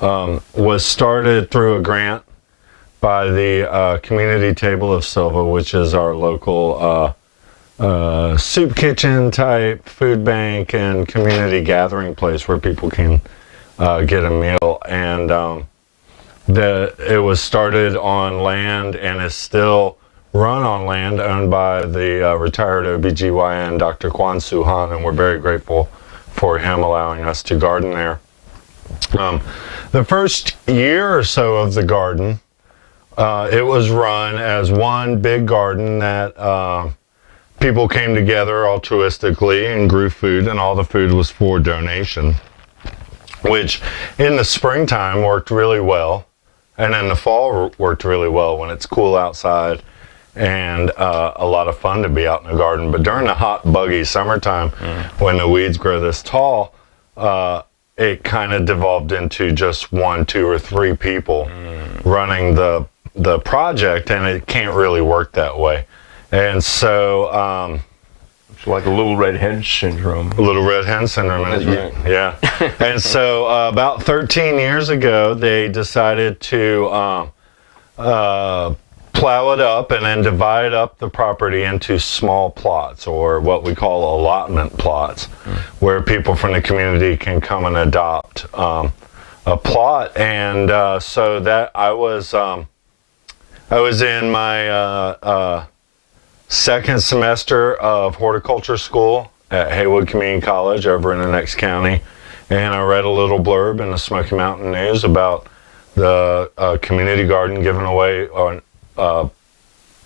was started through a grant by the Community Table of Silva, which is our local soup kitchen type food bank and community gathering place where people can get a meal. And it was started on land and is still run on land owned by the retired OBGYN Dr. Kwan Suhan, and we're very grateful for him allowing us to garden there. The first year or so of the garden, it was run as one big garden that people came together altruistically and grew food, and all the food was for donation, which in the springtime worked really well, and in the fall worked really well when it's cool outside and a lot of fun to be out in the garden. But during the hot, buggy summertime, when the weeds grow this tall, it kind of devolved into just 1, 2, or 3 people running the project, and it can't really work that way. And so it's like a little red hen syndrome. A little red hen syndrome. That's right. Yeah. And so about 13 years ago, they decided to plow it up and then divide up the property into small plots, or what we call allotment plots, where people from the community can come and adopt a plot. And so that I was in my second semester of horticulture school at Haywood Community College over in the next county, and I read a little blurb in the Smoky Mountain News about the community garden giving away on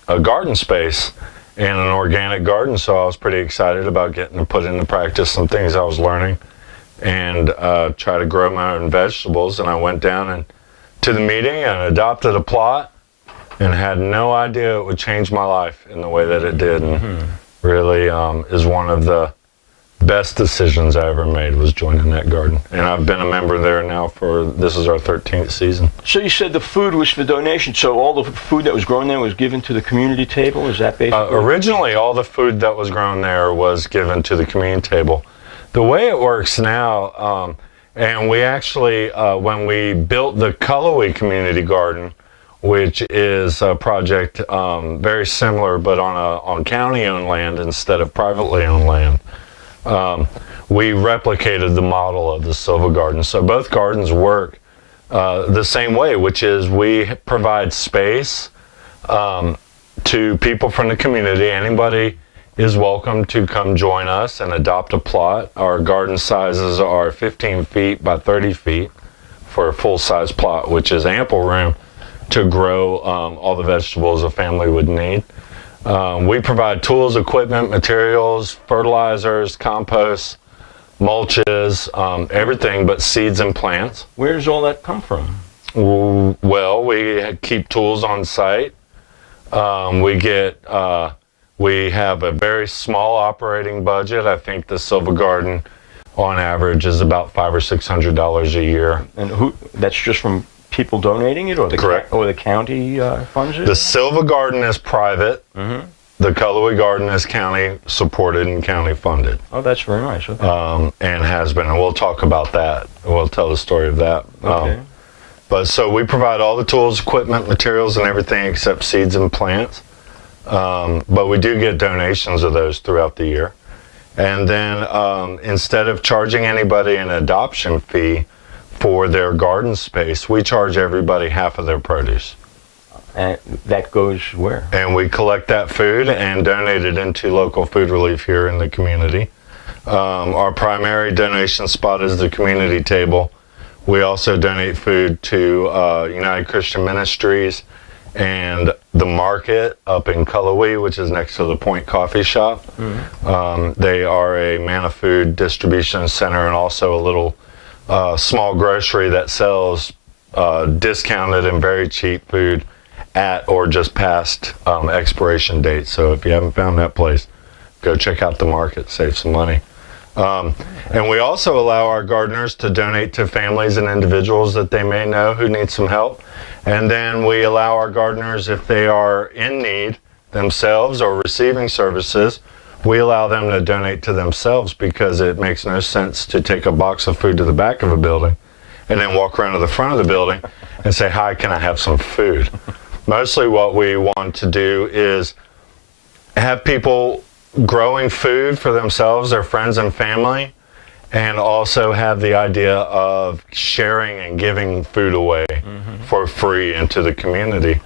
a garden space and an organic garden. So I was pretty excited about getting to put into practice some things I was learning and try to grow my own vegetables. And I went down to the meeting and adopted a plot, and had no idea it would change my life in the way that it did. And really is one of the best decisions I ever made, was joining that garden. And I've been a member there now this is our 13th season. So you said the food was for donation, so all the food that was grown there was given to the community table? Is that basically? Originally, all the food that was grown there was given to the community table. The way it works now, and we actually, when we built the Cullowhee Community Garden, which is a project very similar but on county-owned land instead of privately owned land, we replicated the model of the Silva Garden. So both gardens work the same way, which is we provide space to people from the community. Anybody is welcome to come join us and adopt a plot. Our garden sizes are 15 feet by 30 feet for a full-size plot, which is ample room to grow all the vegetables a family would need. We provide tools, equipment, materials, fertilizers, compost, mulches, everything but seeds and plants. Where does all that come from? Well, we keep tools on site. We have a very small operating budget. I think the Silva Garden on average is about $500 or $600 a year. And that's just from people donating it, or the county funds it? The Silva Garden is private. The Cullowhee Garden is county supported and county funded. Oh, that's very nice. Okay. And has been, and we'll talk about that. We'll tell the story of that. Okay. But so we provide all the tools, equipment, materials, and everything except seeds and plants. But we do get donations of those throughout the year. And then instead of charging anybody an adoption fee for their garden space, we charge everybody half of their produce. And that goes where? And we collect that food and donate it into local food relief here in the community. Our primary donation spot is the community table. We also donate food to United Christian Ministries and the market up in Cullowhee, which is next to the Point Coffee Shop. They are a manna food distribution center and also a little small grocery that sells discounted and very cheap food at or just past expiration date. So if you haven't found that place, go check out the market, save some money. And we also allow our gardeners to donate to families and individuals that they may know who need some help. And then we allow our gardeners, if they are in need themselves or receiving services, we allow them to donate to themselves, because it makes no sense to take a box of food to the back of a building and then walk around to the front of the building and say, hi, can I have some food? Mostly what we want to do is have people growing food for themselves, their friends and family, and also have the idea of sharing and giving food away for free into the community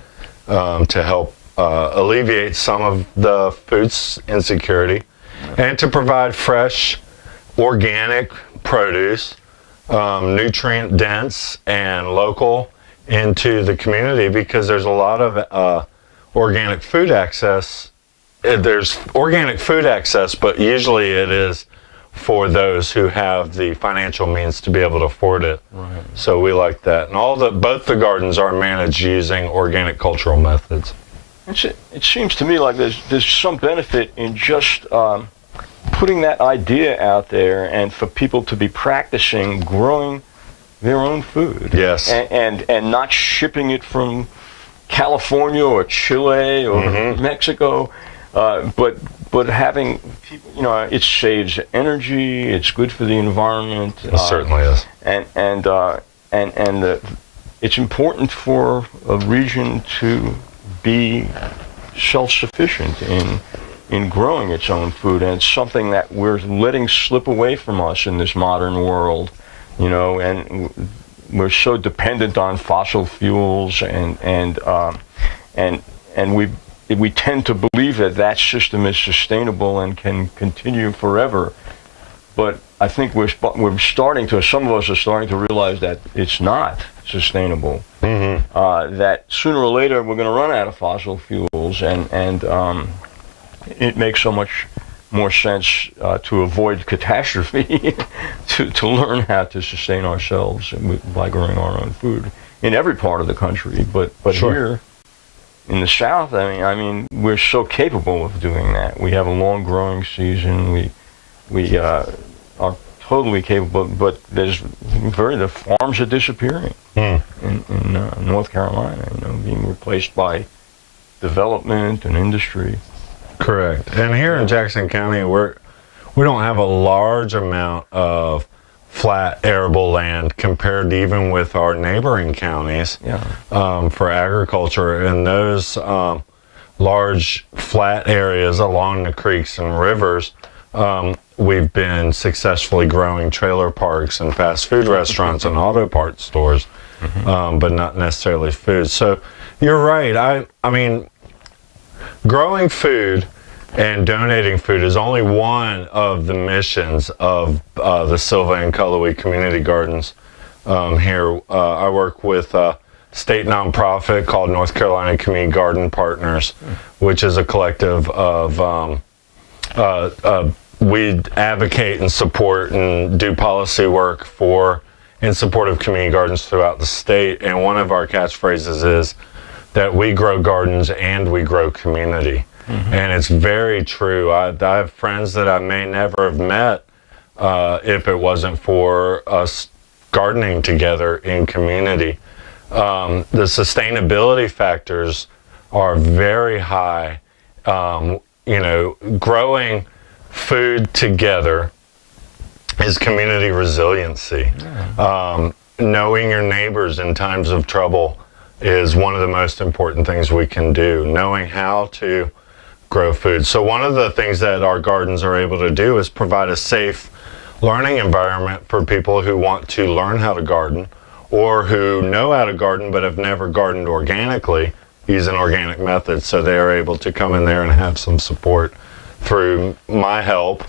to help alleviate some of the food insecurity and to provide fresh, organic produce, nutrient dense and local into the community, because there's a lot of organic food access. There's organic food access, but usually it is for those who have the financial means to be able to afford it. Right. So we like that. And both the gardens are managed using organic cultural methods. It seems to me like there's some benefit in just putting that idea out there and for people to be practicing growing their own food. Yes. And not shipping it from California or Chile or Mexico, but having people, it saves energy, it's good for the environment. It certainly is. And it's important for a region to be self-sufficient in growing its own food, and it's something that we're letting slip away from us in this modern world, and we're so dependent on fossil fuels, and we tend to believe that system is sustainable and can continue forever. But I think some of us are starting to realize that it's not sustainable. That sooner or later we're going to run out of fossil fuels, and it makes so much more sense to avoid catastrophe to learn how to sustain ourselves by growing our own food in every part of the country. But Sure. Here in the South, I mean, we're so capable of doing that. We have a long growing season. We are totally capable, but the farms are disappearing in North Carolina, being replaced by development and industry. Correct. And here in Jackson County, we don't have a large amount of flat arable land compared to even with our neighboring counties for agriculture. And those large flat areas along the creeks and rivers, we've been successfully growing trailer parks and fast food restaurants and auto parts stores, but not necessarily food. So you're right. I mean, growing food and donating food is only one of the missions of the Silva and Cullowhee Community Gardens here. I work with a state nonprofit called North Carolina Community Garden Partners, which is a collective of we advocate and support and do policy work in support of community gardens throughout the state. And one of our catchphrases is that we grow gardens and we grow community. And it's very true. I have friends that I may never have met if it wasn't for us gardening together in community. The sustainability factors are very high. Growing food together is community resiliency. Knowing your neighbors in times of trouble is one of the most important things we can do. Knowing how to grow food. So one of the things that our gardens are able to do is provide a safe learning environment for people who want to learn how to garden, or who know how to garden but have never gardened organically using organic methods. So they are able to come in there and have some support through my help,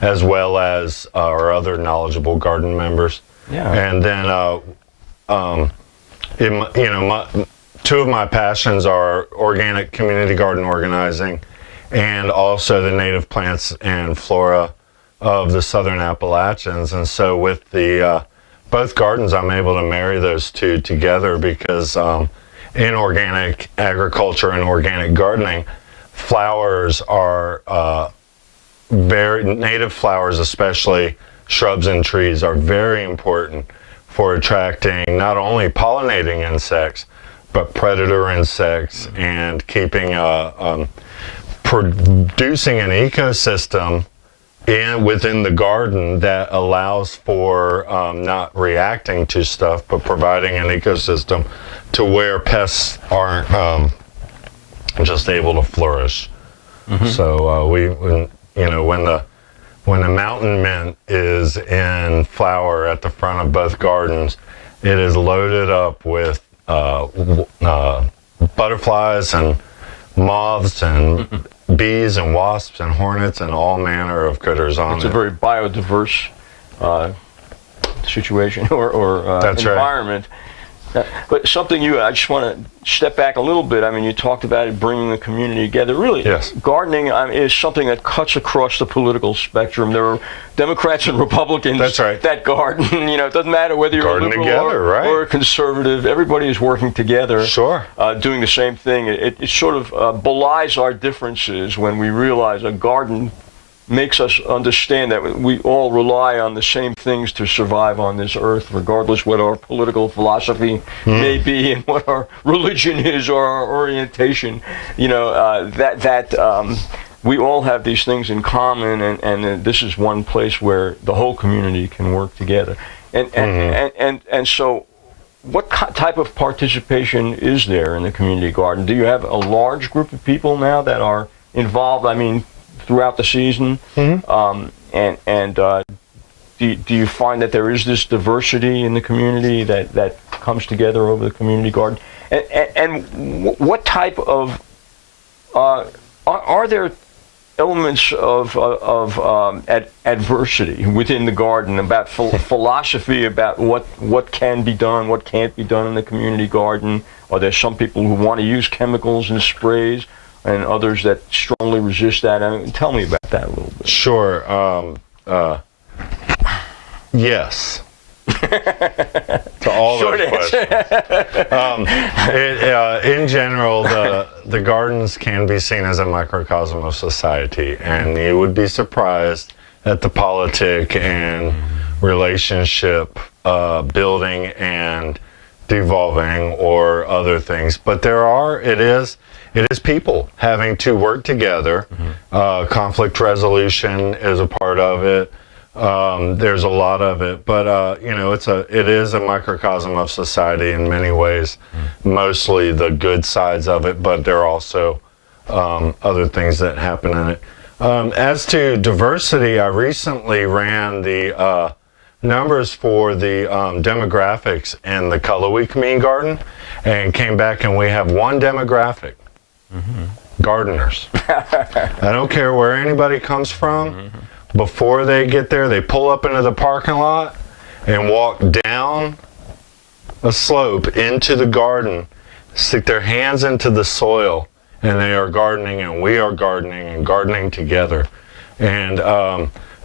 as well as our other knowledgeable garden members. And then two of my passions are organic community garden organizing and also the native plants and flora of the Southern Appalachians. And so with both gardens, I'm able to marry those two together, because in organic agriculture and organic gardening, flowers are native flowers, especially shrubs and trees, are very important for attracting not only pollinating insects, but predator insects, and keeping producing an ecosystem within the garden that allows for not reacting to stuff, but providing an ecosystem to where pests aren't just able to flourish. So when the mountain mint is in flower at the front of both gardens, it is loaded up with butterflies and moths and bees and wasps and hornets and all manner of critters on it. It's a very biodiverse situation or That's environment. But something I just want to step back a little bit. I mean, you talked about it bringing the community together. Really, yes. Gardening is something that cuts across the political spectrum. There are Democrats and Republicans That's right. that garden. You know, it doesn't matter whether you're Garden a liberal together, or a conservative. Everybody is working together, Sure. Doing the same thing. It sort of belies our differences when we realize a garden makes us understand that we all rely on the same things to survive on this earth, regardless what our political philosophy may be and what our religion is or our orientation. You know, we all have these things in common, and this is one place where the whole community can work together. And so, what type of participation is there in the community garden? Do you have a large group of people now that are involved? I mean, throughout the season, do you find that there is this diversity in the community that comes together over the community garden? And what type of are there elements of adversity within the garden about philosophy about what can be done, what can't be done in the community garden? Are there some people who want to use chemicals and sprays, and others that strongly resist that? I mean, tell me about that a little bit. Sure. Yes. To all Short those questions. In general, the gardens can be seen as a microcosm of society, and you would be surprised at the politic and relationship building and devolving or other things. But it is people having to work together. Conflict resolution is a part of it. There's a lot of it, but it is a microcosm of society in many ways. Mostly the good sides of it, but there are also other things that happen in it. As to diversity, I recently ran the numbers for the demographics in the Cullowhee Community Garden, and came back and we have one demographic. Gardeners. I don't care where anybody comes from. Before they get there, they pull up into the parking lot and walk down a slope into the garden, stick their hands into the soil, and they are gardening, and we are gardening, and gardening together. And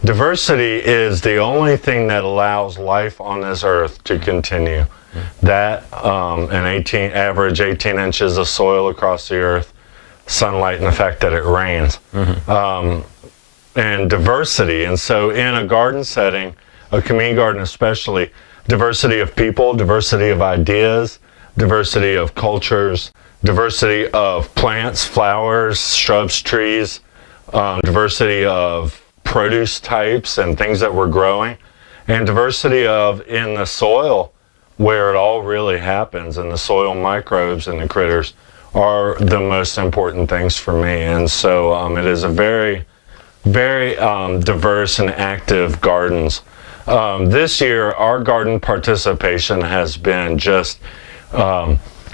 diversity is the only thing that allows life on this earth to continue. That average 18 inches of soil across the earth, sunlight, and the fact that it rains, and diversity. And so in a garden setting, a community garden especially, diversity of people, diversity of ideas, diversity of cultures, diversity of plants, flowers, shrubs, trees, diversity of produce types and things that we're growing, and diversity in the soil where it all really happens, and the soil microbes and the critters are the most important things for me. And so it is a very, very diverse and active gardens. This year, our garden participation has been just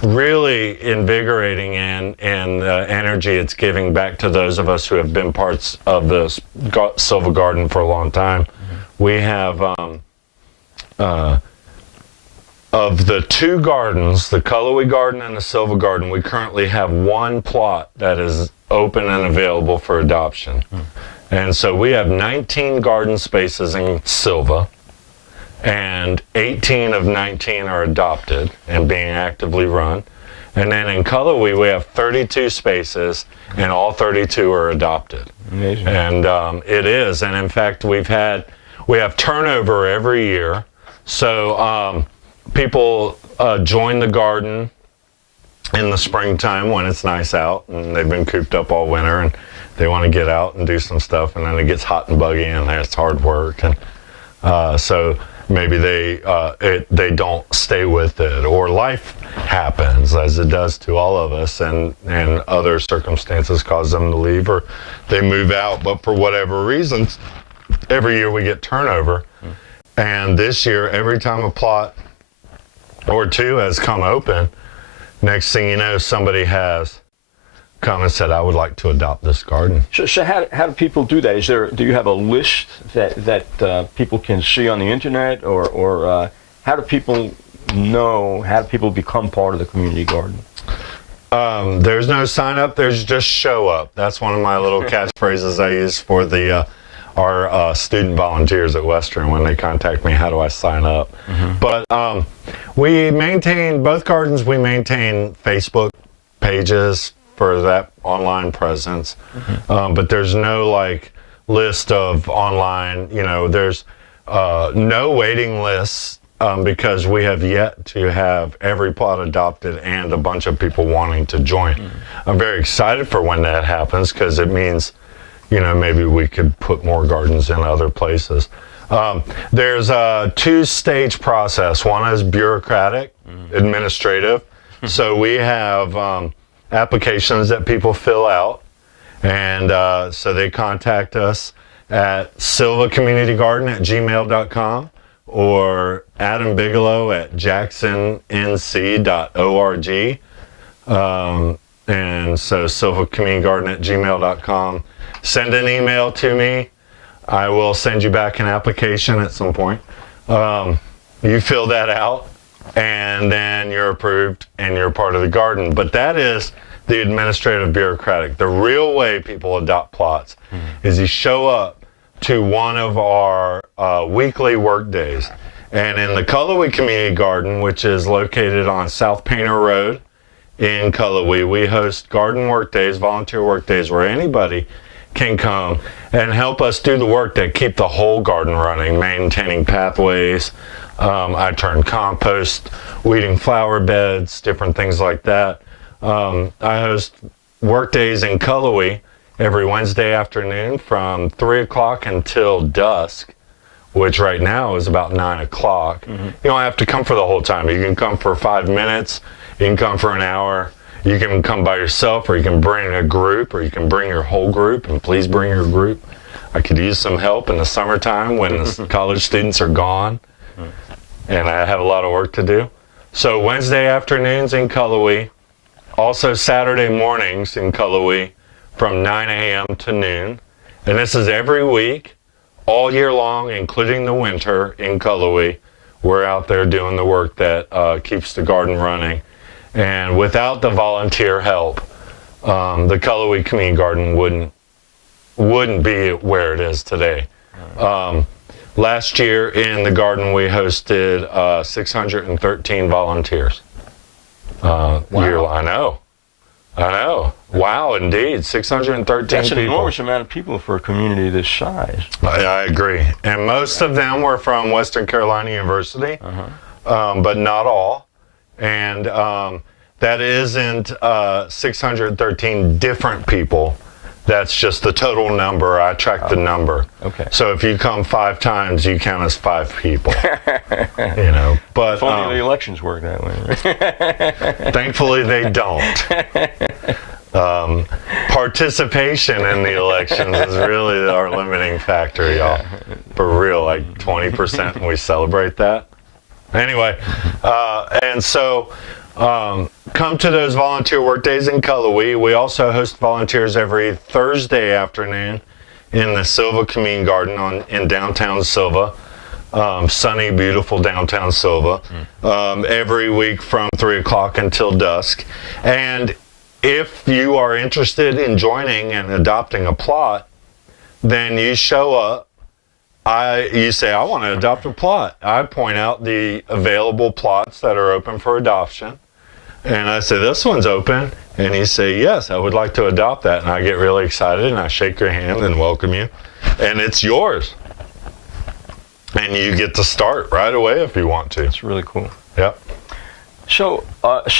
really invigorating, and the energy it's giving back to those of us who have been parts of the Silva Garden for a long time. We have of the two gardens, the Cullowhee Garden and the Silva Garden, we currently have one plot that is open and available for adoption. And so we have 19 garden spaces in Silva, and 18 of 19 are adopted and being actively run. And then in Cullowhee, we have 32 spaces, and all 32 are adopted. Amazing. And it is, and in fact, we have turnover every year. So people join the garden in the springtime when it's nice out and they've been cooped up all winter and they want to get out and do some stuff, and then it gets hot and buggy and it's hard work, and so maybe they don't stay with it, or life happens as it does to all of us, and other circumstances cause them to leave or they move out. But for whatever reasons, every year we get turnover. And this year, every time a plot or two has come open, next thing you know, somebody has come and said, I would like to adopt this garden. So how do people do that? Do you have a list that people can see on the internet, or how do people know, how do people become part of the community garden? There's no sign up, there's just show up. That's one of my little catchphrases I use for our student volunteers at Western when they contact me, how do I sign up? But we maintain, both gardens, we maintain Facebook pages for that online presence. But there's no like list of online, there's no waiting lists because we have yet to have every plot adopted and a bunch of people wanting to join. I'm very excited for when that happens, because it means maybe we could put more gardens in other places. There's a two-stage process. One is bureaucratic, administrative. So we have applications that people fill out, and so they contact us at silvacommunitygarden@gmail.com or Adam Bigelow at jacksonnc.org. And so silvacommunitygarden@gmail.com. Send an email to me. I will send you back an application at some point. You fill that out, and then you're approved and you're part of the garden. But that is the administrative bureaucratic. The real way people adopt plots is you show up to one of our weekly work days. And in the Cullowhee Community Garden, which is located on South Painter Road in Cullowhee, we host garden work days, volunteer work days, where anybody can come and help us do the work that keep the whole garden running, maintaining pathways. I turn compost, weeding flower beds, different things like that. I host work days in Cullowhee every Wednesday afternoon from 3 o'clock until dusk, which right now is about 9 o'clock. You don't have to come for the whole time. You can come for 5 minutes, you can come for an hour, you can come by yourself, or you can bring a group, or you can bring your whole group, and please bring your group. I could use some help in the summertime when the college students are gone and I have a lot of work to do. So Wednesday afternoons in Cullowhee, also Saturday mornings in Cullowhee from 9 a.m. to noon. And this is every week, all year long, including the winter in Cullowhee. We're out there doing the work that keeps the garden running. And without the volunteer help, the Cullowhee Community Garden wouldn't be where it is today. Last year in the garden we hosted 613 volunteers. Wow. I know. Wow, indeed, 613 That's people. an enormous amount of people for a community this size. I agree. And most of them were from Western Carolina University, but not all. And that isn't 613 different people. That's just the total number. I track the number. Okay. So if you come 5 times, you count as 5 people. But If only the elections work that way. thankfully they don't. Participation in the elections is really our limiting factor, y'all. For real, like 20%, and we celebrate that. Anyway, and so come to those volunteer work days in Cullowhee. We also host volunteers every Thursday afternoon in the Silva Community Garden in downtown Silva. Sunny, beautiful downtown Silva. Every week from 3 o'clock until dusk. And if you are interested in joining and adopting a plot, then you show up. You say, I want to adopt a plot. I point out the available plots that are open for adoption. And I say, this one's open. And you say, yes, I would like to adopt that. And I get really excited and I shake your hand and welcome you. And it's yours. And you get to start right away if you want to. It's really cool. Yep. So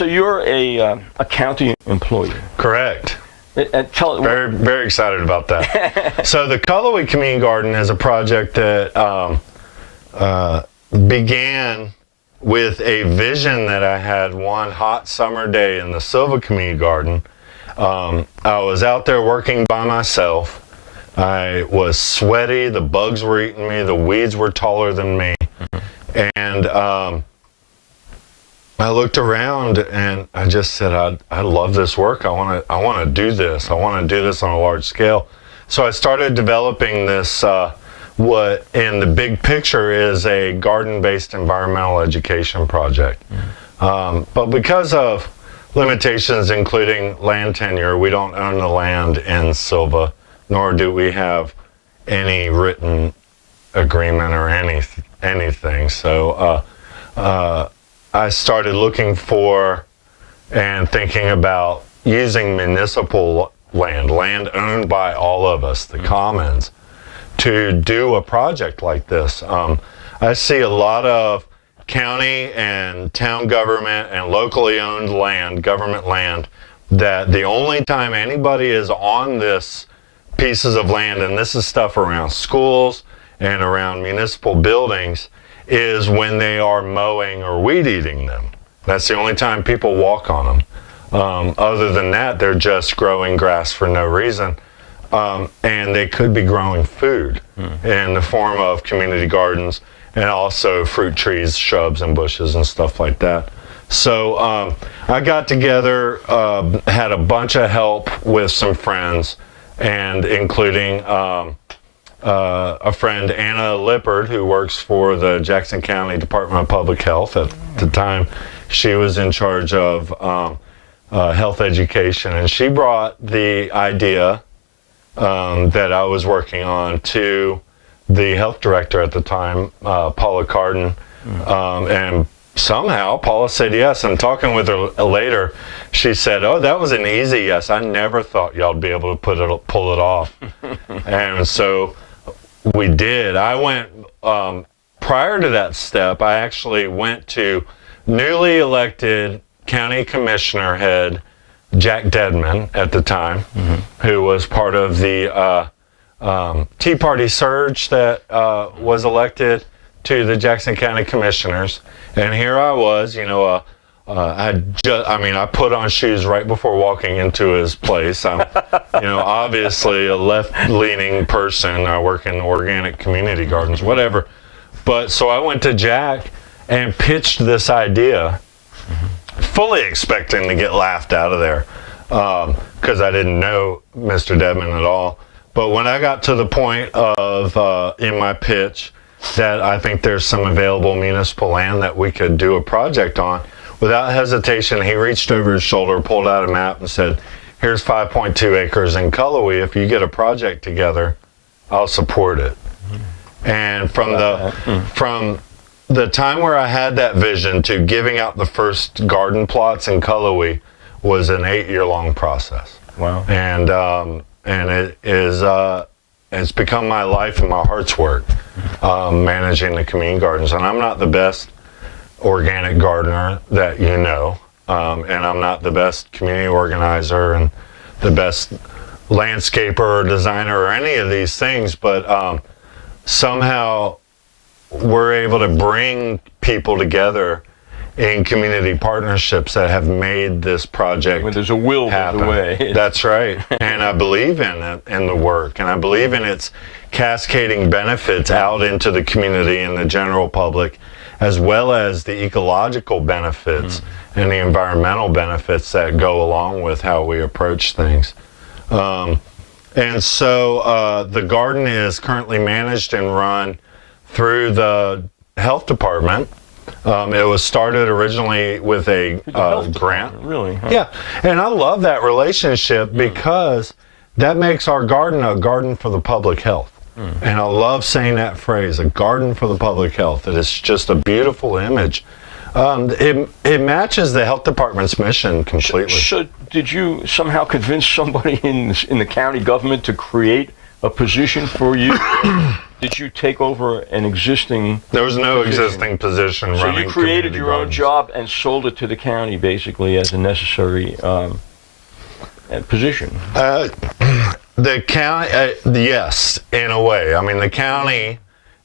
you're a county employee. Correct. And tell Very, very excited about that. So the Cullowhee Community Garden is a project that began with a vision that I had one hot summer day in the Silva Community Garden. I was out there working by myself. I was sweaty, the bugs were eating me, the weeds were taller than me. And I looked around and I just said, I love this work. I want to do this. I want to do this on a large scale. So I started developing this, what in the big picture is a garden-based environmental education project. But because of limitations, including land tenure, we don't own the land in Silva, nor do we have any written agreement or anything. So I started looking for and thinking about using municipal land owned by all of us, the commons, to do a project like this. I see a lot of county and town government and locally owned land, government land, that the only time anybody is on this pieces of land, and this is stuff around schools and around municipal buildings, is when they are mowing or weed eating them. That's the only time people walk on them. Other than that, they're just growing grass for no reason. And they could be growing food in the form of community gardens and also fruit trees, shrubs, and bushes and stuff like that. So I got together, had a bunch of help with some friends, and including a friend, Anna Lippard, who works for the Jackson County Department of Public Health. At the time, she was in charge of health education, and she brought the idea that I was working on to the health director at the time, Paula Carden, and somehow Paula said yes. And talking with her later, she said, "Oh, that was an easy yes. I never thought y'all'd be able to pull it off." And so we did. I went, prior to that step, I actually went to newly elected county commissioner head Jack Dedman at the time, who was part of the Tea Party surge that was elected to the Jackson County Commissioners. And here I was, you know, I put on shoes right before walking into his place. I'm, you know, obviously a left-leaning person. I work in organic community gardens, whatever. But so I went to Jack and pitched this idea, fully expecting to get laughed out of there, because I didn't know Mr. Dedman at all. But when I got to the point of, in my pitch, that I think there's some available municipal land that we could do a project on, without hesitation, he reached over his shoulder, pulled out a map, and said, "Here's 5.2 acres in Cullowhee. If you get a project together, I'll support it." And from the time where I had that vision to giving out the first garden plots in Cullowhee was an 8-year-long process. Wow. And it is it's become my life and my heart's work, managing the community gardens. And I'm not the best organic gardener that you know, and I'm not the best community organizer and the best landscaper or designer or any of these things, but somehow we're able to bring people together in community partnerships that have made this project when there's a will, happen. There's a way. That's right. And I believe in it, in the work, and I believe in its cascading benefits out into the community and the general public, as well as the ecological benefits and the environmental benefits that go along with how we approach things. And so the garden is currently managed and run through the health department. It was started originally with a grant. Really? Huh? Yeah, and I love that relationship because that makes our garden a garden for the public health. And I love saying that phrase, a garden for the public health. It is just a beautiful image. It matches the health department's mission completely. So did you somehow convince somebody in the county government to create a position for you did you take over an existing? There was no position? existing position So running you created community your own gardens. job and sold it to the county basically as a necessary position. The county, yes, in a way. I mean, the county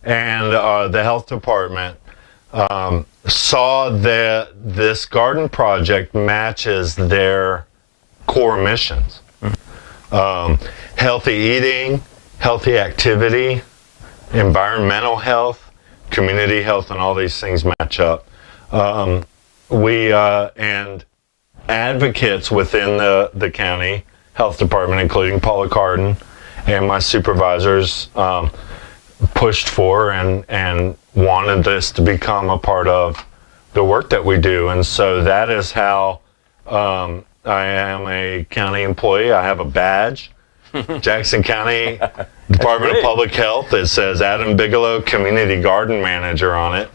and the health department saw that this garden project matches their core missions. Healthy eating, healthy activity, environmental health, community health, and all these things match up. We and advocates within the county health department, including Paula Carden and my supervisors, pushed for and wanted this to become a part of the work that we do. And so that is how I am a county employee. I have a badge, Jackson County Department of Public Health. It says Adam Bigelow, Community Garden Manager on it.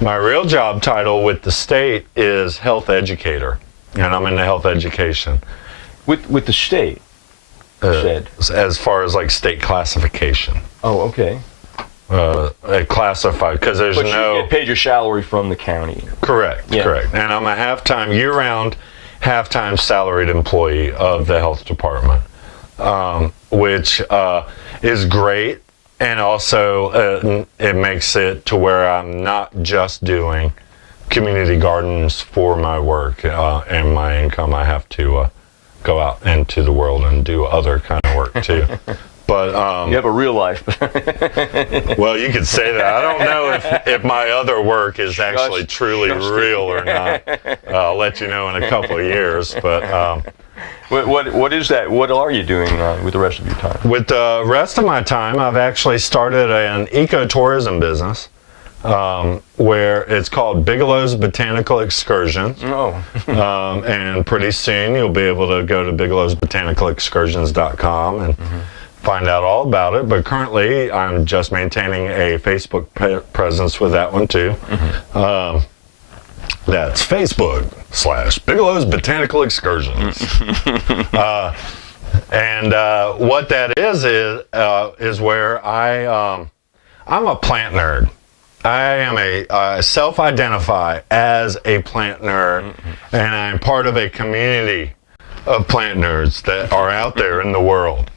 My real job title with the state is health educator, and I'm into health education. With the state, you said? As far as like state classification. Oh, okay. Classified, because there's But no... you get paid your salary from the county. Correct, Yeah. correct. And I'm a half-time, year-round, half-time salaried employee of the health department, which is great. And also, it makes it to where I'm not just doing community gardens for my work and my income. I have to go out into the world and do other kind of work too. But You have a real life. well, you could say that. I don't know if my other work is actually truly real or not. I'll let you know in a couple of years. But What is that? What are you doing with the rest of your time? with the rest of my time, I've actually started an ecotourism business where it's called Bigelow's Botanical Excursions. Oh. And pretty soon you'll be able to go to bigelowsbotanicalexcursions.com and find out all about it. But currently, I'm just maintaining a Facebook presence with that one too. That's Facebook/Bigelow's Botanical Excursions. And what that is where I'm a plant nerd. I am a self-identify as a plant nerd, and I'm part of a community of plant nerds that are out there in the world.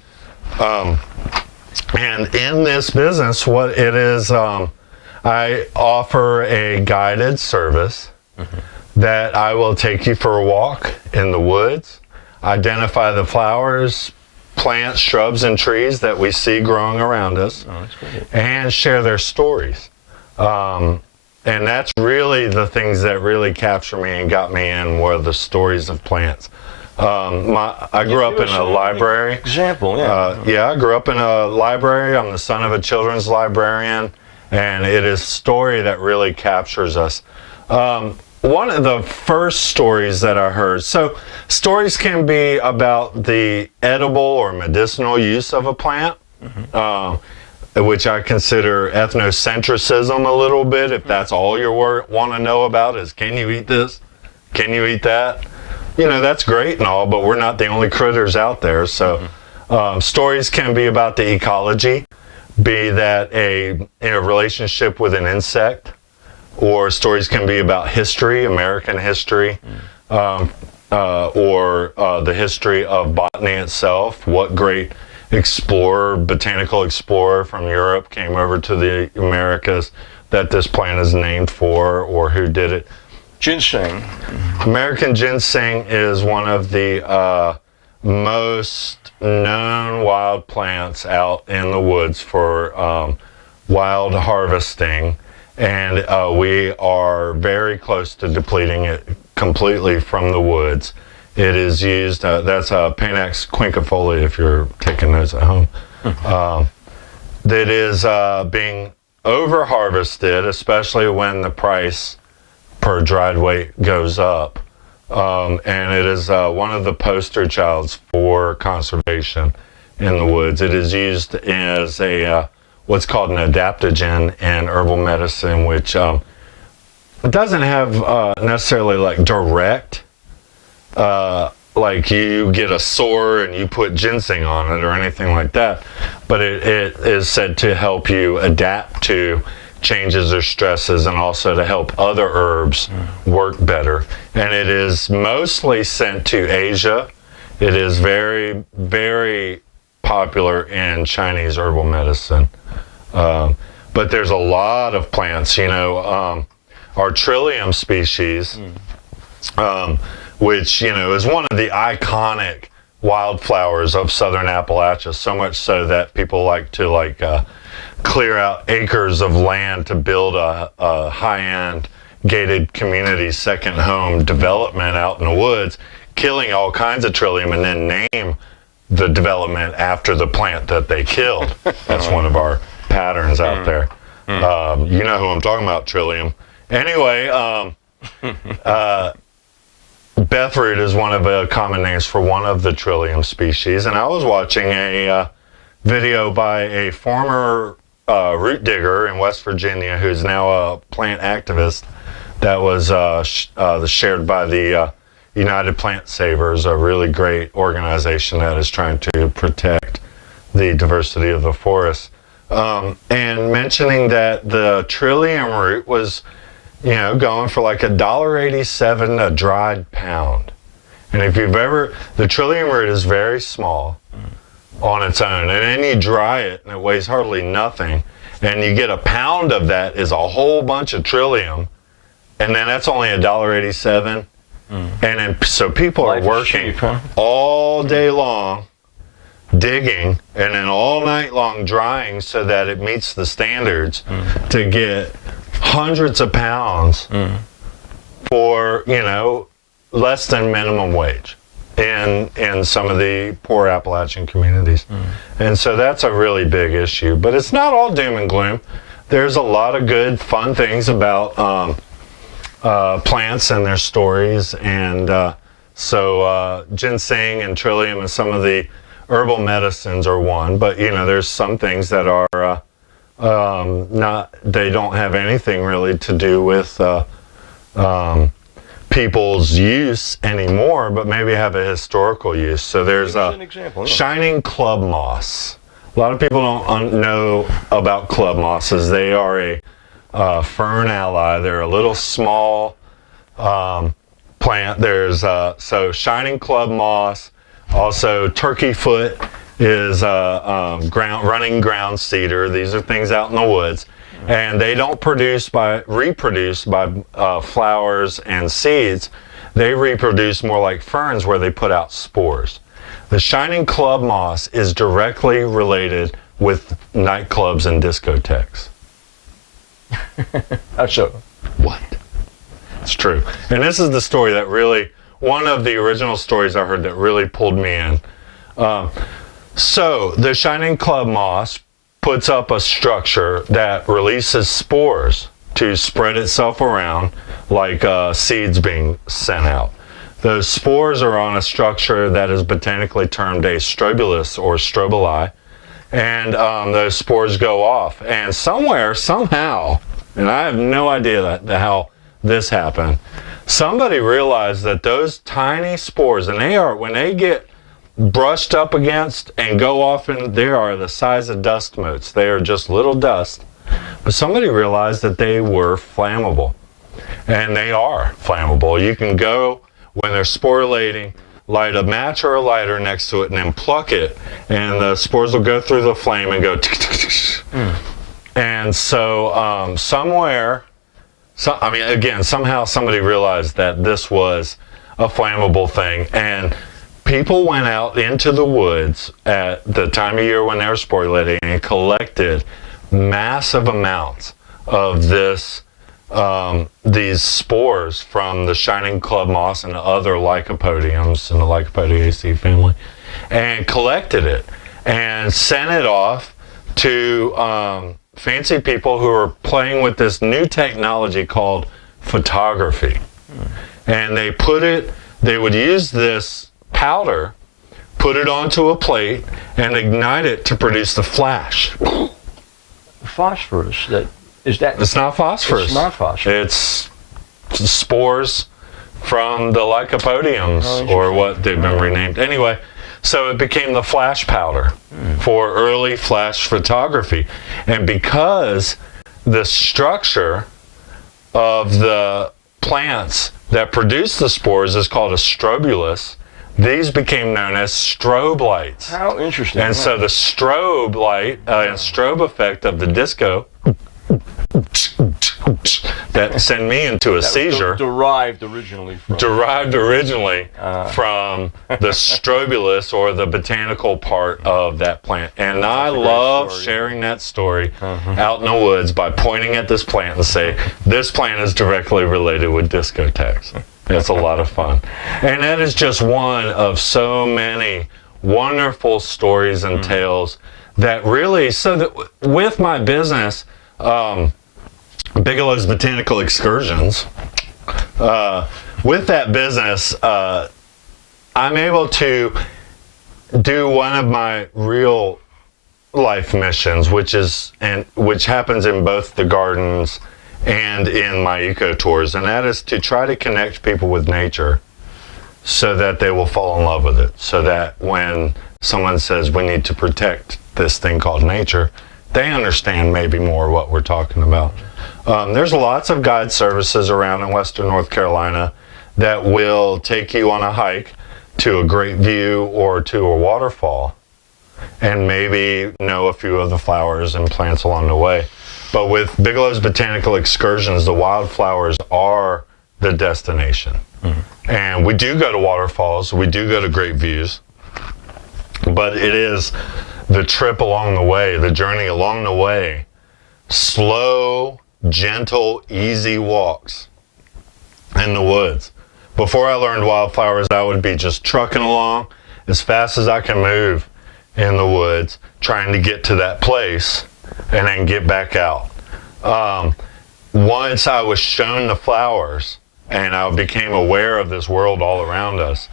And in this business, what it is, I offer a guided service that I will take you for a walk in the woods, identify the flowers, plants, shrubs, and trees that we see growing around us, and share their stories. And that's really the things that really capture me and got me in were the stories of plants. I grew up in a library. Example, yeah. I grew up in a library. I'm the son of a children's librarian, and it is story that really captures us. One of the first stories that I heard, so stories can be about the edible or medicinal use of a plant, which I consider ethnocentrism a little bit, if that's all you want to know about is, can you eat this? Can you eat that? You know, that's great and all, but we're not the only critters out there. So stories can be about the ecology, be that in a relationship with an insect, or stories can be about history, American history, or the history of botany itself. What great explorer, botanical explorer from Europe came over to the Americas that this plant is named for, or who did it. Ginseng. American ginseng is one of the most known wild plants out in the woods for wild harvesting, and we are very close to depleting it completely from the woods. It is used, that's Panax quinquefolia if you're taking notes at home, that is being over harvested, especially when the price per dried weight goes up. And it is one of the poster childs for conservation in the woods. It is used as a what's called an adaptogen in herbal medicine, which it doesn't have necessarily like direct like you get a sore and you put ginseng on it or anything like that, but it is said to help you adapt to changes or stresses, and also to help other herbs work better. And it is mostly sent to Asia. It is very, very popular in Chinese herbal medicine. But there's a lot of plants, our Trillium species, which, is one of the iconic wildflowers of southern Appalachia, so much so that people like to clear out acres of land to build a high-end gated community second home development out in the woods, killing all kinds of Trillium, and then name the development after the plant that they killed. That's one of our patterns out there. You know who I'm talking about, Trillium. Anyway, Bethroot is one of the common names for one of the Trillium species, and I was watching a video by a former root digger in West Virginia who's now a plant activist that was shared by the United Plant Savers, a really great organization that is trying to protect the diversity of the forest. And mentioning that the Trillium root was, going for like $1.87 a dried pound. And if you've the Trillium root is very small on its own, and then you dry it and it weighs hardly nothing, and you get a pound of that is a whole bunch of Trillium, and then that's only $1.87. And then so people are working all day long digging, and then all night long drying so that it meets the standards to get hundreds of pounds for less than minimum wage in some of the poor Appalachian communities. And so that's a really big issue, but it's not all doom and gloom. There's a lot of good fun things about plants and their stories, and so ginseng and Trillium and some of the herbal medicines are one, but there's some things that are they don't have anything really to do with people's use anymore, but maybe have a historical use. So there's an example, shining club moss. A lot of people don't know about club mosses. They are a fern ally. They're a little small plant. There's so shining club moss. Also, turkey foot is running ground cedar. These are things out in the woods, and they don't reproduce by flowers and seeds. They reproduce more like ferns, where they put out spores. The shining club moss is directly related with nightclubs and discotheques. So, what? It's true. And this is the story that really, one of the original stories I heard that really pulled me in. So the shining club moss puts up a structure that releases spores to spread itself around like seeds being sent out. Those spores are on a structure that is botanically termed a strobulus or strobili, and those spores go off. And somewhere, somehow, and I have no idea how this happened, somebody realized that those tiny spores, and when they get brushed up against and go off, and they are the size of dust motes. They are just little dust. But somebody realized that they were flammable. And they are flammable. You can go, when they're sporulating, light a match or a lighter next to it and then pluck it, and the spores will go through the flame and go And so somehow somebody realized that this was a flammable thing, and people went out into the woods at the time of year when they were sporulating and collected massive amounts of these spores from the shining club moss and other lycopodiums in the Lycopodiaceae family, and collected it and sent it off to fancy people who were playing with this new technology called photography. And they would use this powder, put it onto a plate, and ignite it to produce the flash. Phosphorus, It's not phosphorus. It's not phosphorus. It's spores from the lycopodiums, or what they've been renamed. Anyway, so it became the flash powder for early flash photography. And because the structure of the plants that produce the spores is called a strobulus, these became known as strobe lights. How interesting. And so the strobe light and strobe effect of the disco that sent me into a seizure derived originally from the strobulus, or the botanical part of that plant. And I love sharing that story out in the woods by pointing at this plant and say, this plant is directly related with discotheques. It's a lot of fun. And that is just one of so many wonderful stories and tales that really, so that with my business, Bigelow's Botanical Excursions, with that business, I'm able to do one of my real life missions, which happens in both the gardens and in my eco tours, and that is to try to connect people with nature so that they will fall in love with it, so that when someone says we need to protect this thing called nature, they understand maybe more what we're talking about. There's lots of guide services around in Western North Carolina that will take you on a hike to a great view or to a waterfall, and maybe know a few of the flowers and plants along the way. But with Bigelow's Botanical Excursions, the wildflowers are the destination. And we do go to waterfalls, we do go to great views, but it is the trip along the way, the journey along the way, slow, gentle, easy walks in the woods. Before I learned wildflowers, I would be just trucking along as fast as I can move in the woods, trying to get to that place and then get back out. Once I was shown the flowers and I became aware of this world all around us,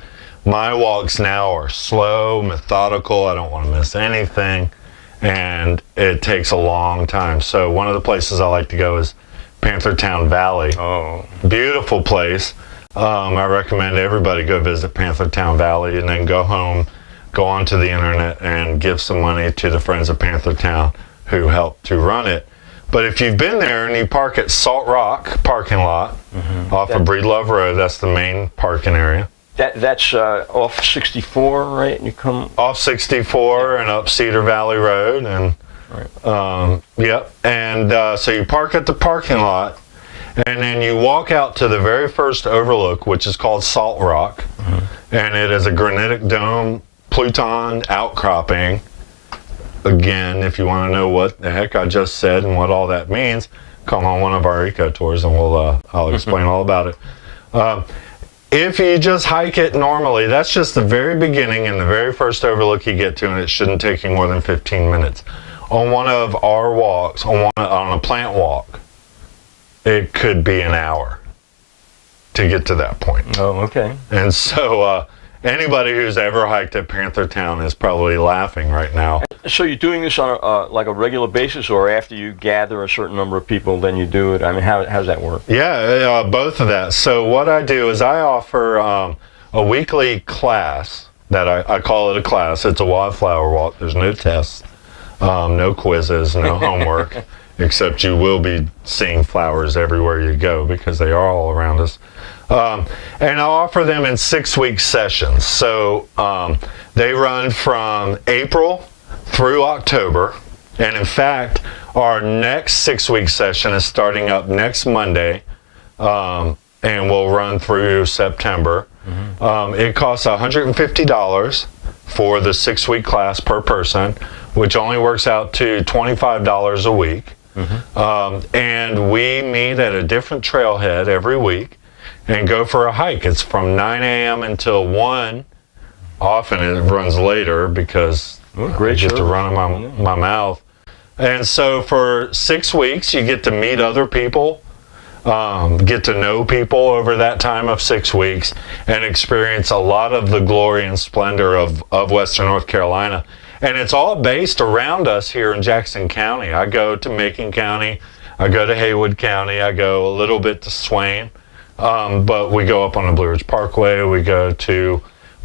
my walks now are slow, methodical. I don't want to miss anything, and it takes a long time. So one of the places I like to go is Panthertown Valley. Oh, beautiful place. I recommend everybody go visit Panthertown Valley and then go home, go onto the internet and give some money to the Friends of Panthertown who helped to run it. But if you've been there and you park at Salt Rock parking lot off of Breedlove Road, that's the main parking area. That's off 64, right? You come off 64 and up Cedar Valley Road, and yep. And so you park at the parking lot, and then you walk out to the very first overlook, which is called Salt Rock, and it is a granitic dome Pluton outcropping. Again, if you want to know what the heck I just said and what all that means, come on one of our eco tours, and I'll explain all about it. If you just hike it normally, that's just the very beginning and the very first overlook you get to, and it shouldn't take you more than 15 minutes. On one of our walks, on a plant walk, it could be an hour to get to that point. Oh, okay. And so anybody who's ever hiked at Panthertown is probably laughing right now. So you're doing this on like a regular basis, or after you gather a certain number of people, then you do it? I mean, how does that work? Yeah, both of that. So what I do is I offer a weekly class that I call it a class. It's a wildflower walk. There's no tests, no quizzes, no homework, except you will be seeing flowers everywhere you go because they are all around us. And I'll offer them in 6-week sessions. So they run from April through October. And in fact, our next 6-week session is starting up next Monday, and will run through September. It costs $150 for the 6-week class per person, which only works out to $25 a week. And we meet at a different trailhead every week and go for a hike. It's from 9 a.m. until 1. Often it runs later because I get to run in my mouth. And so for 6 weeks, you get to meet other people, get to know people over that time of 6 weeks, and experience a lot of the glory and splendor of Western North Carolina. And it's all based around us here in Jackson County. I go to Macon County, I go to Haywood County, I go a little bit to Swain. But we go up on the Blue Ridge Parkway. We go to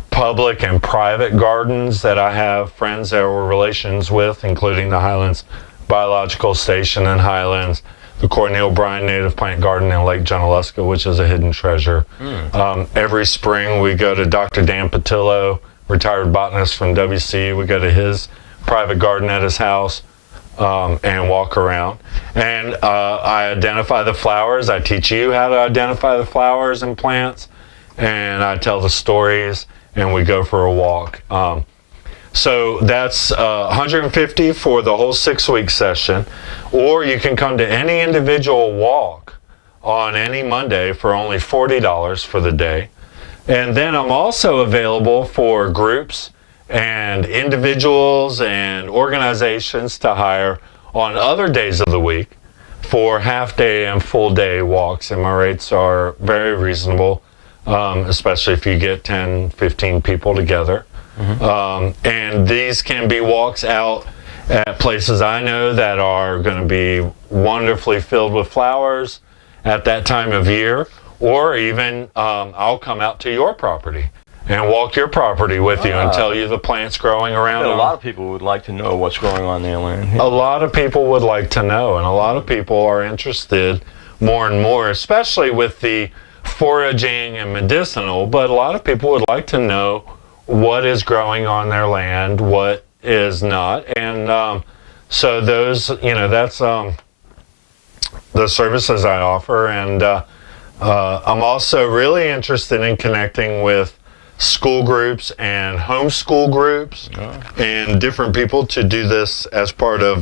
public and private gardens that I have friends that were relations with, including the Highlands Biological Station in Highlands, the Cornel Bryan Native Plant Garden in Lake Junaluska, which is a hidden treasure. Every spring we go to Dr. Dan Patillo, retired botanist from WC. We go to his private garden at his house and walk around. And I identify the flowers. I teach you how to identify the flowers and plants. And I tell the stories, and we go for a walk. So that's $150 for the whole 6-week session. Or you can come to any individual walk on any Monday for only $40 for the day. And then I'm also available for groups and individuals and organizations to hire on other days of the week for half-day and full-day walks. And my rates are very reasonable, especially if you get 10, 15 people together. And these can be walks out at places I know that are going to be wonderfully filled with flowers at that time of year, or even I'll come out to your property and walk your property with you and tell you the plants growing around. A lot of people would like to know what's going on in their land. A lot of people would like to know, and a lot of people are interested more and more, especially with the foraging and medicinal, but a lot of people would like to know what is growing on their land, what is not. And so those, that's the services I offer. And I'm also really interested in connecting with school groups and homeschool groups and different people to do this as part of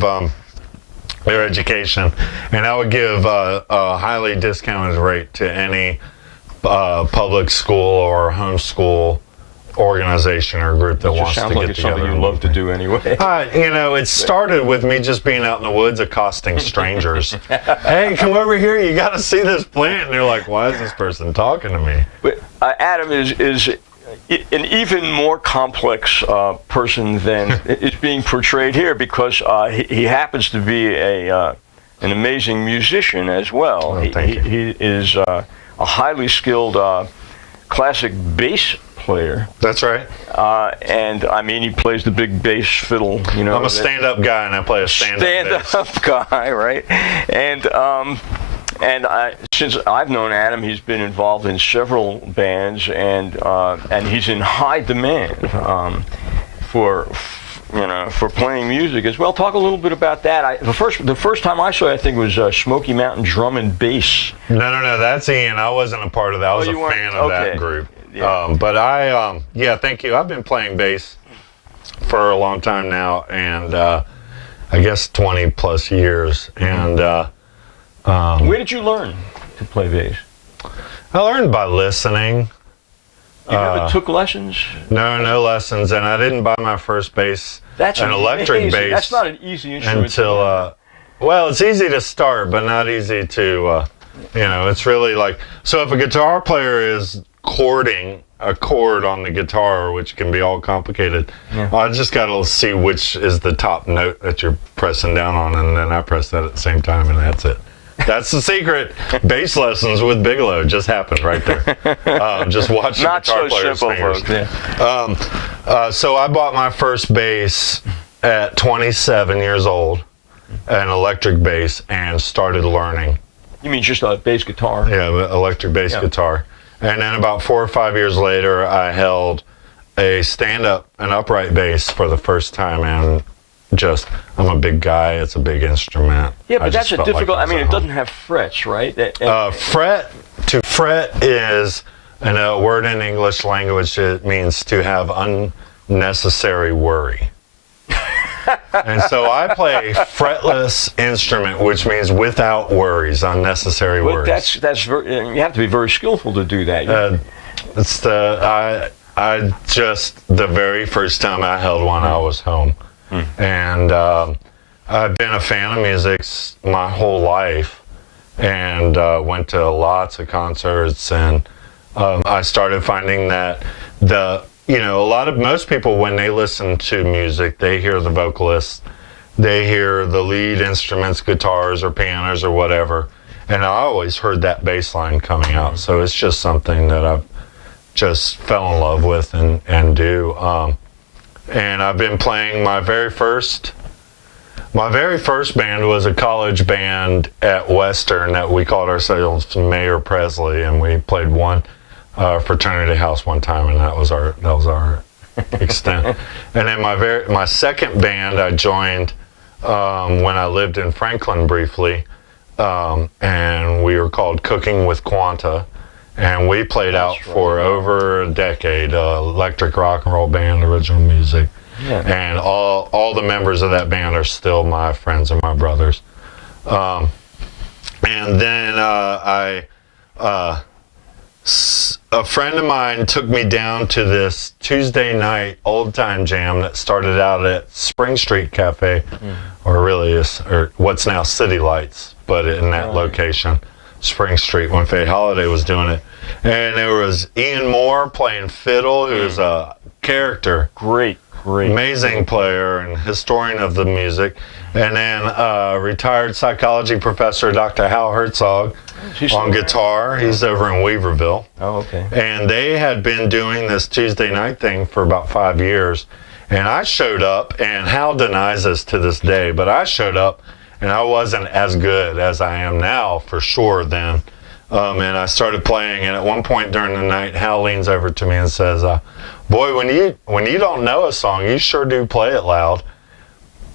their education. And I would give a highly discounted rate to any public school or homeschool organization or group that wants to get together. Sounds like it's something you love to do anyway. It started with me just being out in the woods accosting strangers. Hey, come over here, you got to see this plant. And they're like, why is this person talking to me? But Adam is an even more complex person than is being portrayed here, because he happens to be an amazing musician as well. He is a highly skilled classic bass player. That's right. And I mean, he plays the big bass fiddle. I'm a stand-up guy, and I play a stand-up guy, right? And since I've known Adam, he's been involved in several bands, and he's in high demand for playing music as well. Talk a little bit about that. The first time I saw it, I think, was Smoky Mountain Drum and Bass. No, that's Ian. I wasn't a part of that. I was a fan of that group. Yeah. But thank you. I've been playing bass for a long time now, and I guess 20 plus years. And where did you learn to play bass? I learned by listening. You never took lessons? No lessons, and I didn't buy my first bass, an electric bass. That's not an easy instrument. Until, it's easy to start, but not easy to, it's really like, so if a guitar player is chording a chord on the guitar, which can be all complicated, I just got to see which is the top note that you're pressing down on, and then I press that at the same time, and that's it. That's the secret. Bass lessons with Bigelow just happened right there. Just watch the guitar player's fingers. Folks, so I bought my first bass at 27 years old, an electric bass, and started learning. You mean just a bass guitar? Yeah, electric bass guitar. And then about 4 or 5 years later, I held a stand-up, an upright bass for the first time, and I'm a big guy. It's a big instrument. Yeah, but that's a difficult. It doesn't have frets, right? Fret is a word in English language. It means to have unnecessary worry. And so I play a fretless instrument, which means without worries, unnecessary worries. That's you have to be very skillful to do that. It's the very first time I held one, I was home. And I've been a fan of music my whole life, and went to lots of concerts, and I started finding that most people, when they listen to music, they hear the vocalist, they hear the lead instruments, guitars or pianos or whatever, and I always heard that bass line coming out. So it's just something that I've just fell in love with and do. And I've been playing my very first band was a college band at Western that we called ourselves Mayor Presley, and we played one fraternity house one time, and that was our extent. And then my second band I joined when I lived in Franklin briefly, and we were called Cooking with Quanta, and we played out for over a decade. Electric rock and roll band, original music. Yeah. And all the members of that band are still my friends and my brothers. And then a friend of mine took me down to this Tuesday night old time jam that started out at Spring Street Cafe, or what's now City Lights, but in that location, Spring Street, when Faye Holiday was doing it. And there was Ian Moore playing fiddle, who is a character. Great. Amazing player and historian of the music. And then retired psychology professor Dr. Hal Herzog on guitar. He's over in Weaverville. Oh, okay. And they had been doing this Tuesday night thing for about 5 years. And I showed up, and Hal denies this to this day, but I showed up and I wasn't as good as I am now, for sure, then. And I started playing, and at one point during the night, Hal leans over to me and says, boy, when you don't know a song, you sure do play it loud.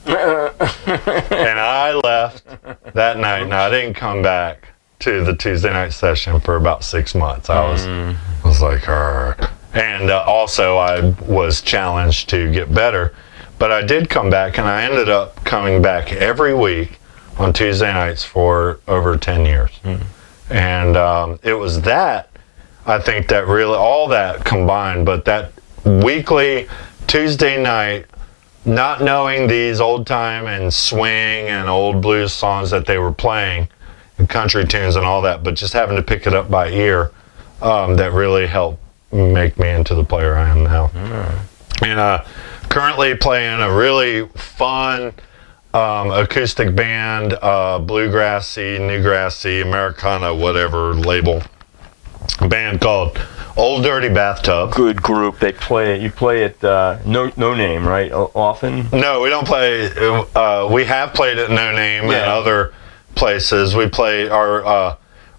And I left that night, and I didn't come back to the Tuesday night session for about 6 months. I was like, Arr. And also I was challenged to get better. But I did come back, and I ended up coming back every week on Tuesday nights for over 10 years. And it was that, I think, that really, all that combined, but that weekly Tuesday night, not knowing these old time and swing and old blues songs that they were playing, and country tunes and all that, but just having to pick it up by ear, that really helped make me into the player I am now. And currently playing a really fun acoustic band, bluegrassy, newgrassy, Americana, whatever label, band called Old Dirty Bathtub. Good group. You play at No Name, right? Often? No, we don't play. We have played at No Name and other places. We play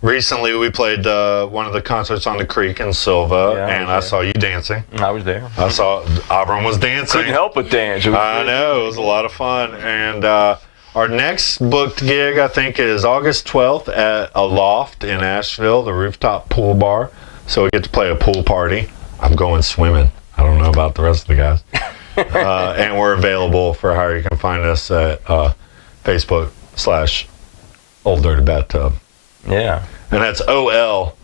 recently we played one of the concerts on the Creek in Silva, and I saw you dancing. I was there. I saw Avram was dancing. Couldn't help but dance. I know, it was a lot of fun. And our next booked gig, I think, is August 12th at a Loft in Asheville, the rooftop pool bar. So we get to play a pool party. I'm going swimming. I don't know about the rest of the guys. And we're available for hire. You can find us at Facebook/Old Dirty Bathtub. Yeah. And that's OL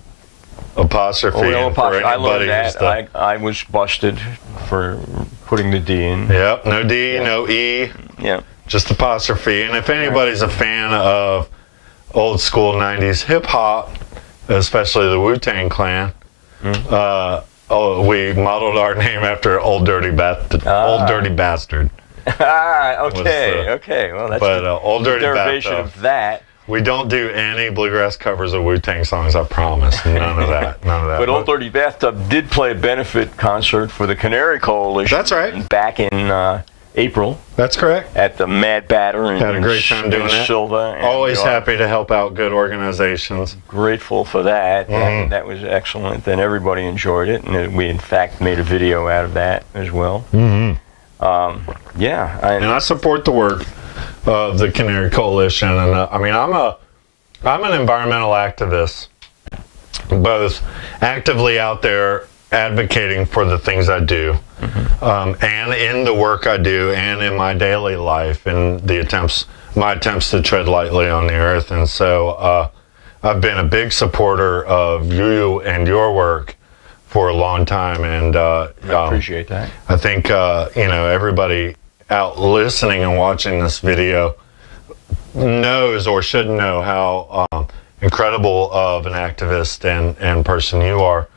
apostrophe. OL apostrophe. I love that. I was busted for putting the D in. Yep. No D, no E. Yep. Just apostrophe. And if anybody's a fan of old school 90s hip hop, especially the Wu-Tang Clan, we modeled our name after Old Dirty Bastard. Okay. Well, that's Old Dirty derivation of that. We don't do any bluegrass covers of Wu-Tang songs, I promise. None of that. But Old Dirty Bathtub did play a benefit concert for the Canary Coalition. That's right. Back in April. That's correct. At the Mad Batter in Had a great time doing that. Silva. Always happy to help out good organizations. Grateful for that. And that was excellent, and everybody enjoyed it. And we, in fact, made a video out of that as well. And I support the work of the Canary Coalition, and I mean, I'm an environmental activist, both actively out there advocating for the things I do, and in the work I do, and in my daily life, and my attempts to tread lightly on the earth. And so I've been a big supporter of you and your work for a long time, and I appreciate that. I think everybody out listening and watching this video knows or should know how incredible of an activist and person you are.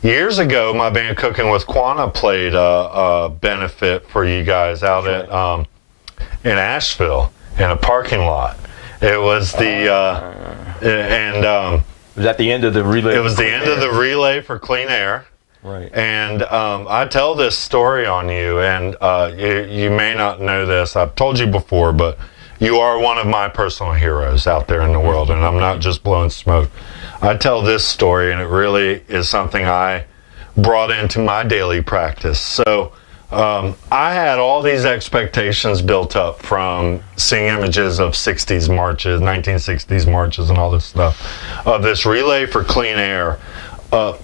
Years ago, my band Cooking with Quanta played a benefit for you guys out in Asheville in a parking lot. It was the And was that the end of the relay? it was the end of the relay for clean air. Right. And I tell this story on you, and you may not know this. I've told you before, but you are one of my personal heroes out there in the world, and I'm not just blowing smoke. I tell this story, and it really is something I brought into my daily practice. So I had all these expectations built up from seeing images of 60s marches, 1960s marches, and all this stuff, of this relay for clean air.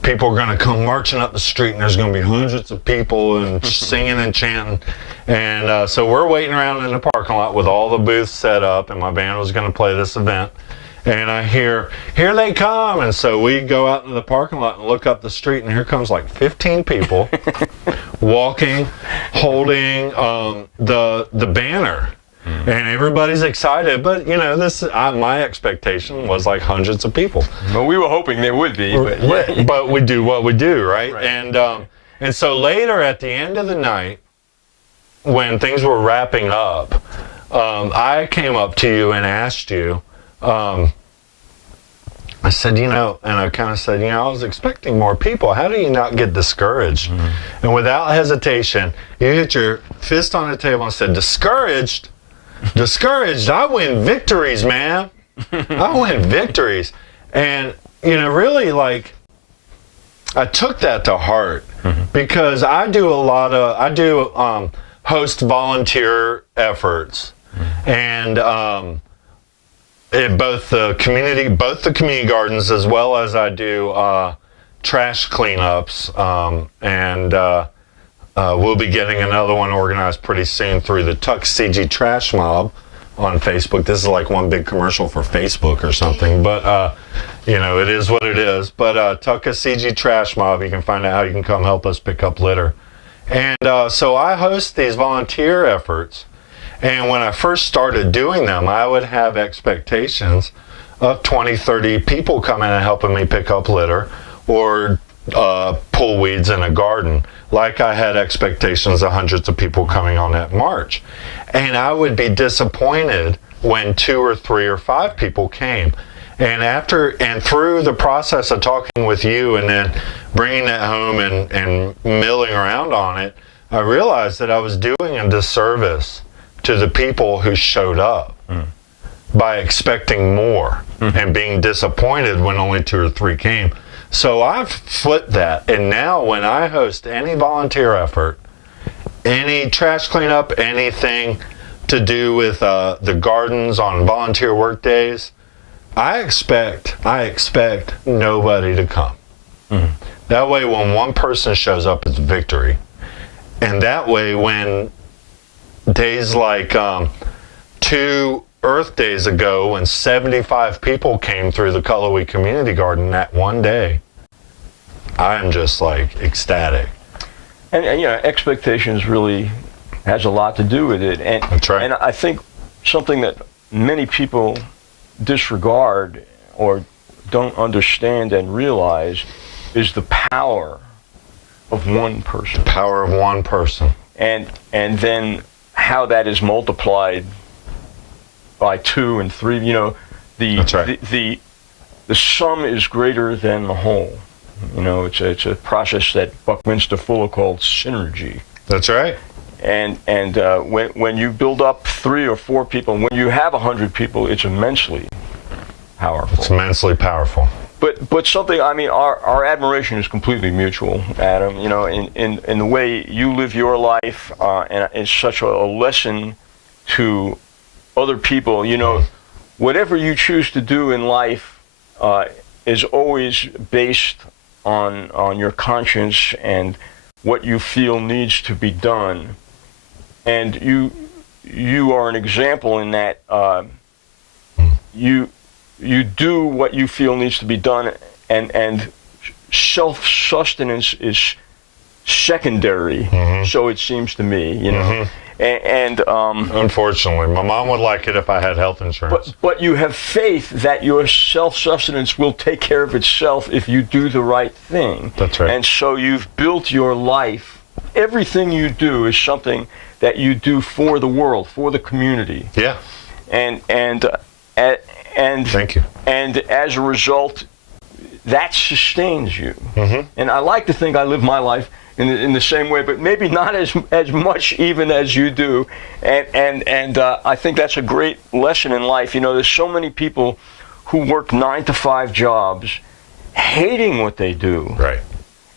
People are going to come marching up the street, and there's going to be hundreds of people and singing and chanting. And so we're waiting around in the parking lot with all the booths set up, and my band was going to play this event. And I hear, "Here they come!" And so we go out into the parking lot and look up the street, and here comes like 15 people walking, holding the banner. And everybody's excited, but you know, this my expectation was like hundreds of people. Well, we were hoping there would be, but, but we do what we do, right? And so later at the end of the night, when things were wrapping up, I came up to you and asked you. I said, and I kind of said, I was expecting more people. How do you not get discouraged? And without hesitation, you hit your fist on the table and said, "Discouraged? Discouraged? I win victories, man. I win victories." And, really, like, I took that to heart because I do host volunteer efforts. And, in both the community gardens, as well as I do trash cleanups, and we'll be getting another one organized pretty soon through the Tuckasegee Trash Mob on Facebook. This is like one big commercial for Facebook or something, but it is what it is. But Tuckasegee Trash Mob, you can find out how you can come help us pick up litter. And so I host these volunteer efforts. And when I first started doing them, I would have expectations of 20, 30 people coming and helping me pick up litter or pull weeds in a garden, like I had expectations of hundreds of people coming on that march. And I would be disappointed when 2 or 3 or 5 people came. And through the process of talking with you and then bringing that home and milling around on it, I realized that I was doing a disservice to the people who showed up by expecting more and being disappointed when only 2 or 3 came. So I've flipped that, and now when I host any volunteer effort, any trash cleanup, anything to do with the gardens on volunteer work days, I expect nobody to come. That way, when one person shows up, it's victory. And that way, when days like 2 Earth Days ago, when 75 people came through the Cullowhee Community Garden that one day, I'm just like ecstatic. And expectations really has a lot to do with it. And, That's right. And I think something that many people disregard or don't understand and realize is the power of one person. The power of one person. And then how that is multiplied by 2 and 3, That's right. the sum is greater than the whole. It's a process that Buckminster Fuller called synergy. That's right. And when you build up 3 or 4 people, and when you have 100 people, it's immensely powerful. It's immensely powerful. But something, our admiration is completely mutual, Adam. In the way you live your life, and it's such a lesson to other people. Whatever you choose to do in life is always based on your conscience and what you feel needs to be done. And you are an example in that you do what you feel needs to be done, and self-sustenance is secondary. So it seems to me, And unfortunately, my mom would like it if I had health insurance. But you have faith that your self-sustenance will take care of itself if you do the right thing. That's right. And so you've built your life. Everything you do is something that you do for the world, for the community. Yeah. And And thank you. And as a result, that sustains you. Mm-hmm. And I like to think I live my life in the same way, but maybe not as much even as you do. And I think that's a great lesson in life. You know, there's so many people who work 9-to-5 jobs, hating what they do. Right.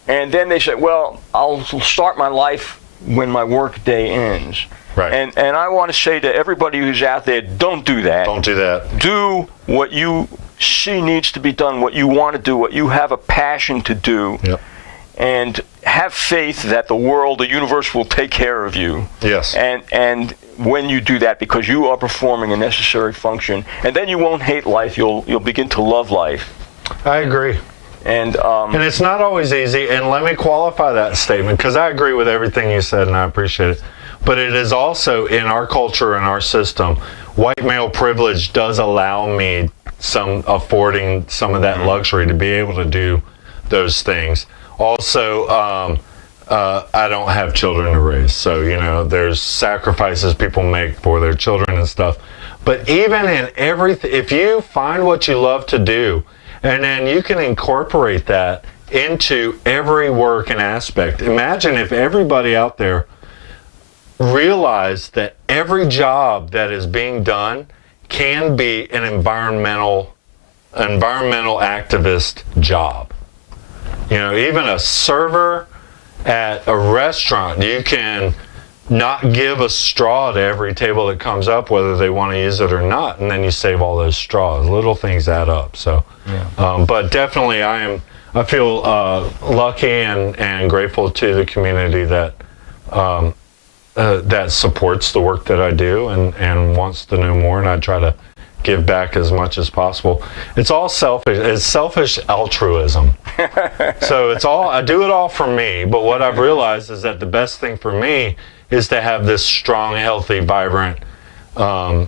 And then they say, well, I'll start my life when my work day ends. Right. And I want to say to everybody who's out there, don't do that. Don't do that. Do what you see needs to be done, what you want to do, what you have a passion to do. Yep. And have faith that the world, the universe will take care of you. Yes. And when you do that, because you are performing a necessary function, and then you won't hate life, you'll begin to love life. I agree. And it's not always easy, and let me qualify that statement, because I agree with everything you said, and I appreciate it. But it is also, in our culture and our system, white male privilege does allow me affording some of that luxury to be able to do those things. Also, I don't have children to raise, so, you know, there's sacrifices people make for their children and stuff. But even in everything, if you find what you love to do, and then you can incorporate that into every work and aspect. Imagine if everybody out there realized that every job that is being done can be an environmental activist job. You know, even a server at a restaurant, you can not give a straw to every table that comes up, whether they want to use it or not, and then you save all those straws. Little things add up. So, yeah. But definitely, I feel lucky and grateful to the community that that supports the work that I do and wants to know more, and I try to give back as much as possible. It's all selfish. It's selfish altruism. So I do it all for me, but what I've realized is that the best thing for me is to have this strong, healthy, vibrant,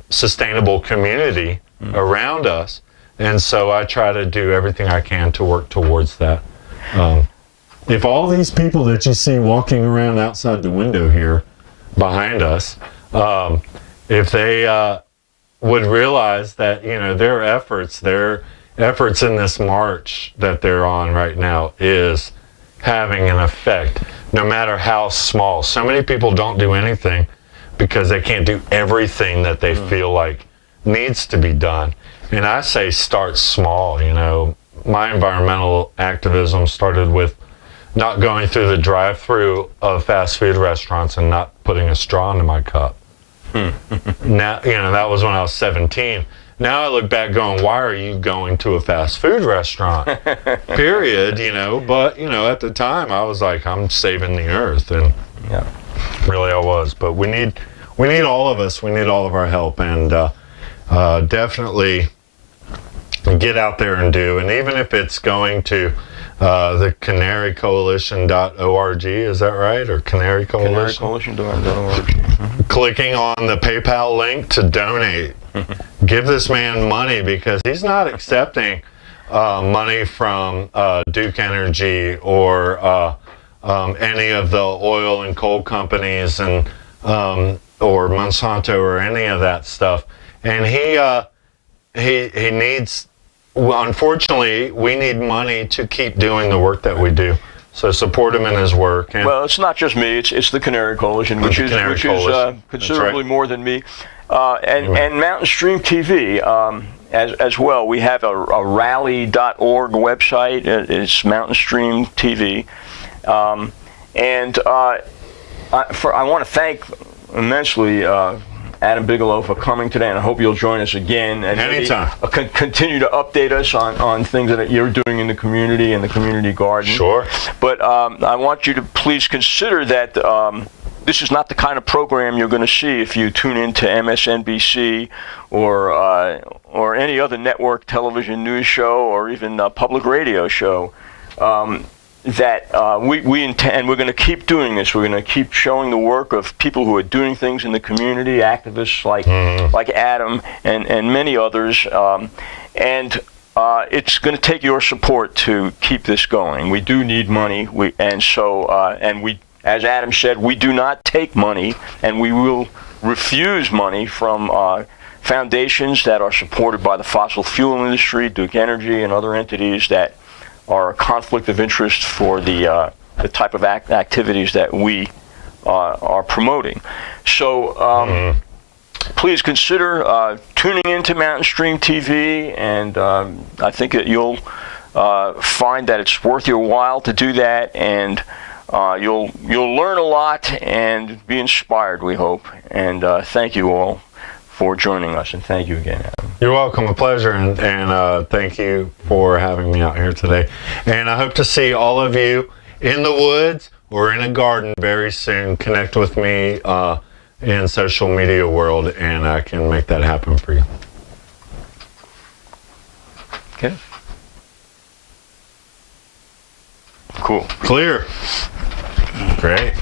sustainable community around us. And so I try to do everything I can to work towards that. If all these people that you see walking around outside the window here behind us, if they would realize that, you know, their efforts in this march that they're on right now is having an effect, no matter how small. So many people don't do anything because they can't do everything that they feel like needs to be done. And I say start small. You know, my environmental activism started with not going through the drive-through of fast food restaurants and not putting a straw into my cup. Now, you know, that was when I was 17. Now I look back going, why are you going to a fast food restaurant? Period, you know. But, you know, at the time I was like, I'm saving the earth, and yeah, really I was. But we need all of us. We need all of our help, and definitely get out there and do. And even if it's going to the canarycoalition.org, is that right? Or Canary Coalition? Canarycoalition.org. Clicking on the PayPal link to donate. Give this man money, because he's not accepting money from Duke Energy or any of the oil and coal companies and or Monsanto or any of that stuff. And he needs. Well, unfortunately, we need money to keep doing the work that we do. So support him in his work. And well, it's not just me; it's the Canary Coalition, which is considerably more than me, and Mountain Stream TV as well. We have a rally.org website. It's Mountain Stream TV, and I want to thank immensely Adam Bigelow for coming today, and I hope you'll join us again. And anytime. Continue to update us on things that you're doing in the community and the community garden. Sure. But I want you to please consider that this is not the kind of program you're going to see if you tune into MSNBC or any other network television news show or even a public radio show. That we intend, we're going to keep doing this. We're going to keep showing the work of people who are doing things in the community, activists like Adam and many others, and it's going to take your support to keep this going. We do need money, and we, as Adam said, we do not take money, and we will refuse money from foundations that are supported by the fossil fuel industry, Duke Energy, and other entities that are a conflict of interest for the type of activities that we are promoting. So please consider tuning into Mountain Stream TV, and I think that you'll find that it's worth your while to do that, and you'll learn a lot and be inspired, we hope. And thank you all for joining us, and thank you again, Adam. You're welcome. A pleasure, and thank you for having me out here today. And I hope to see all of you in the woods or in a garden very soon. Connect with me in social media world, and I can make that happen for you. Okay. Cool. Clear. Great.